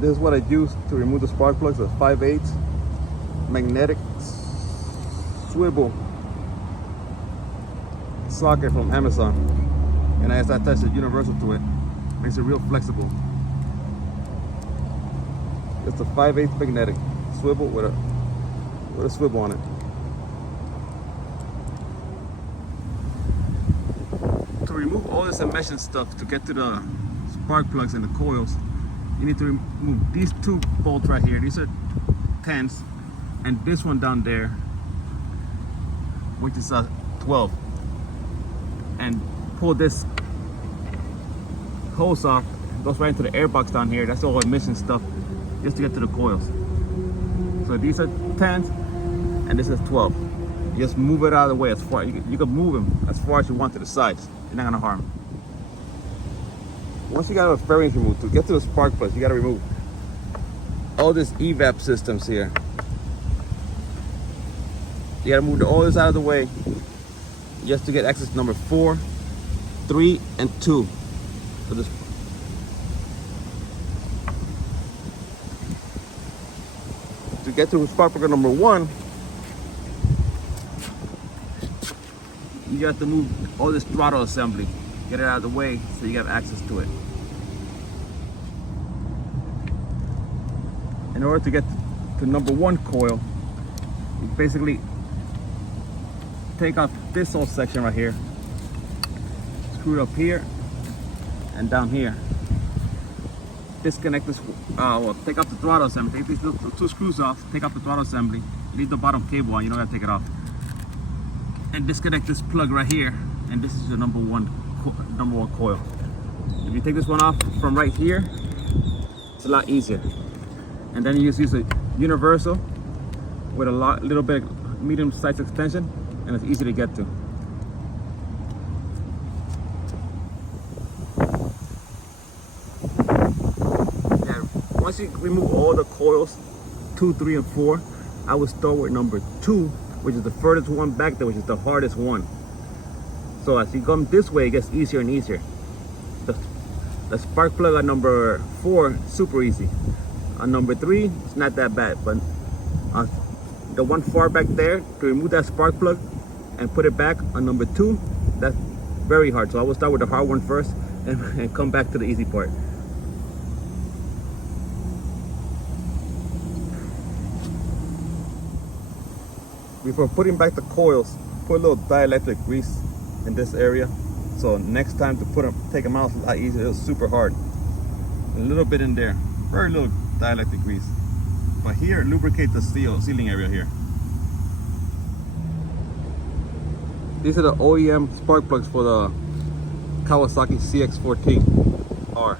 This is what I use to remove the spark plugs, a 5/8 magnetic swivel socket from Amazon. And as I attach the universal to it, makes it real flexible. It's a 5/8 magnetic swivel with a swivel on it. To remove all this emission stuff to get to the spark plugs and the coils, you need to remove these two bolts right here. These are 10s, and this one down there, which is a 12. And pull this hose off. It goes right into the air box down here. That's all emission stuff, just to get to the coils. So these are 10s, and this is 12. You just move it out of the way as far. You can move them as far as you want to the sides. You're not gonna harm. Once you got the fairings removed, to get to the spark plugs, you gotta remove all this evap systems here. You gotta move all this out of the way just to get access to number 4, 3, and 2 for this. To get to spark plug number 1, you have to move all this throttle assembly. Get it out of the way so you have access to it. In order to get to number 1 coil, you basically take off this whole section right here, screw it up here and down here. Disconnect this, take off the throttle assembly. Take these little 2 screws off, take off the throttle assembly, leave the bottom cable on, you don't have to take it off. And disconnect this plug right here, and this is your number one coil. If you take this one off from right here, it's a lot easier. And then you just use a universal with a little bit of medium size extension, and it's easy to get to. And once you remove all the coils, 2, 3, and 4, I would start with number 2, which is the furthest one back there, which is the hardest one. So as you come this way, it gets easier and easier. The spark plug at number 4, super easy. On number 3, it's not that bad, but the one far back there, to remove that spark plug and put it back on number 2, that's very hard. So I will start with the hard one first and come back to the easy part. Before putting back the coils, put a little dielectric grease in this area. So next time to take them out, it's a lot easier. It was super hard. A little bit in there, very little dielectric grease. But here, lubricate the sealing area here. These are the OEM spark plugs for the Kawasaki ZX14R.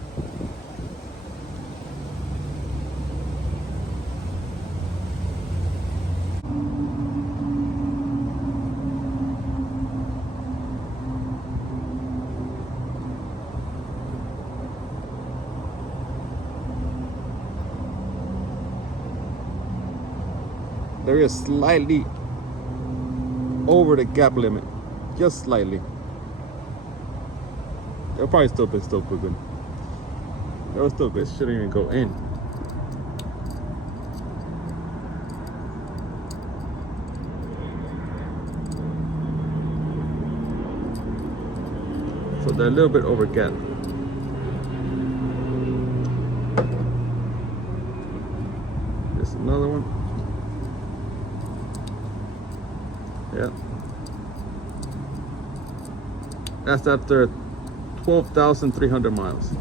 There is slightly over the gap limit, just slightly. They'll probably still be good. They'll still be, shouldn't even go in. So they're a little bit over gap. There's another one. Yeah, that's after 12,300 miles.